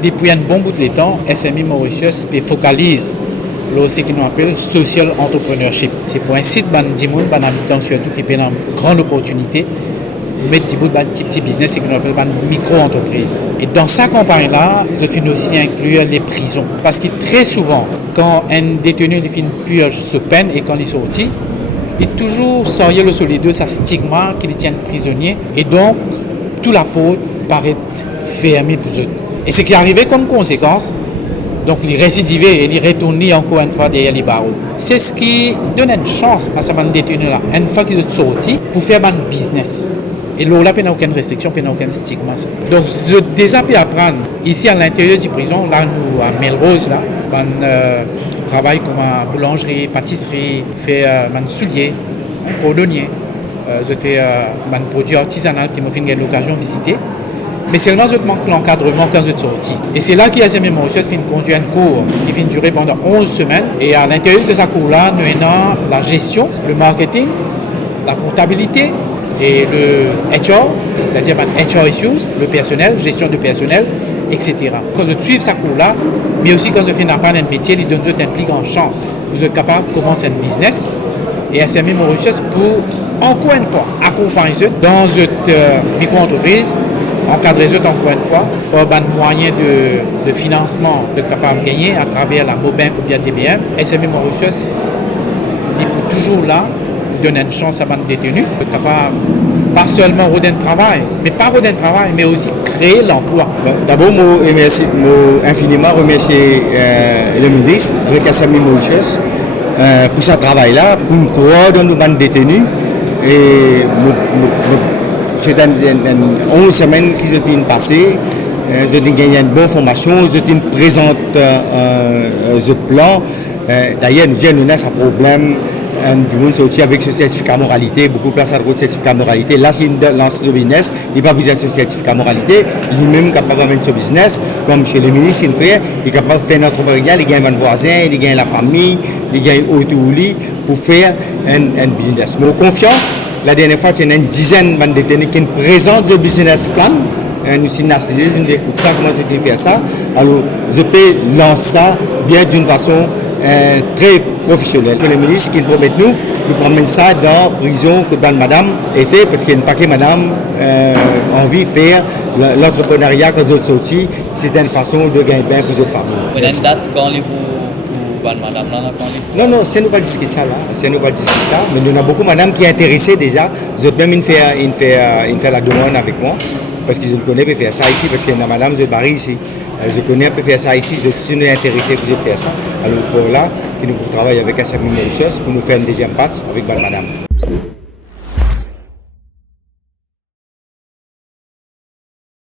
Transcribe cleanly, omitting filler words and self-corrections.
Depuis un bon bout de temps, SME Mauritius focalise ce qu'on appelle social entrepreneurship. C'est pour un site ban habitant surtout qui peut une grande opportunité pour mettre des petits business qu'on appelle micro-entreprise. Et dans sa campagne-là, je finis aussi inclure les prisons. Parce que très souvent, quand un détenu purge sa peine et quand il est sorti, il est toujours sérieux sur les deux, ça stigma qu'il tient prisonnier. Et donc, tout la peau paraît fermé pour eux. Et ce qui est arrivé comme conséquence, donc les récidiver et les retourner encore une fois derrière les barreaux. C'est ce qui donne une chance à ces détenus-là, une fois qu'ils sont sortis, pour faire un business. Et là, il n'y a aucune restriction, il n'y a aucun stigma. Donc, je déjà pu apprendre, ici à l'intérieur du prison, là, nous, à Melrose, là, on travaille comme à boulangerie, pâtisserie, fait un soulier, cordonnier. Je fais un produit artisanal qui m'a fait l'occasion de visiter. Mais seulement je manque l'encadrement quand je suis sorti. Et c'est là qu'il y a SME Mauritius qui conduit un cours qui va durer pendant 11 semaines. Et à l'intérieur de ce cours-là, nous avons la gestion, le marketing, la comptabilité et le HR, c'est-à-dire HR issues, le personnel, gestion de personnel, etc. Quand je suis ce cours-là, mais aussi quand je fais apprendre un métier, il donne une plus grande chance. Vous êtes capable de commencer un business et SME Mauritius pour, encore une fois, accompagner dans cette micro-entreprise, encadrer encore une fois, par un moyen de financement de capable de gagner à travers la Mobin ou bien DBM. SME Mauritius est toujours là, donne une chance à un détenu, de capable pas seulement redonner un travail, mais aussi créer l'emploi. D'abord, je infiniment remercier le ministre avec SME Mauritius pour ce travail-là, pour nous coordonner nos détenus. Et c'est 11 semaines qui sont passées. Je ai gagné une bonne formation, je présente ce plan. D'ailleurs, nous avons un problème du monde sorti avec ce certificat moralité, beaucoup de place à droite certificat moralité. Là, c'est une lance de business, il n'a pas besoin de ce certificat moralité, lui-même capable de mettre ce business, comme chez le ministre, il fait, il est capable de faire notre regard, il gagne un voisin, il gagne la famille, il gagne autour de lui pour faire un business. Mais confiant, la dernière fois, il y a une dizaine de détenus qui présentent le business plan. Nous sommes narcissés, nous écoutons ça, comment je peux faire ça. Alors, je peux lancer ça bien d'une façon très professionnelle. Le ministre qui promet nous promène ça dans la prison que madame était, parce qu'il y a une paquet madame envie de faire l'entrepreneuriat quand vous êtes sorti. C'est une façon de gagner bien pour cette femme. Vous avez une date quand les madame là, non, c'est nous pas discuter ça là, mais il y a beaucoup de madame qui est intéressée déjà. Je peux même faire la demande avec moi, parce que je le connais peut faire ça ici, parce qu'il y a une madame, je barre ici. Je connais, peut faire ça ici, je suis intéressé pour faire ça. Alors pour là, nous travaillons avec SME Mauritius pour nous faire une deuxième passe avec madame.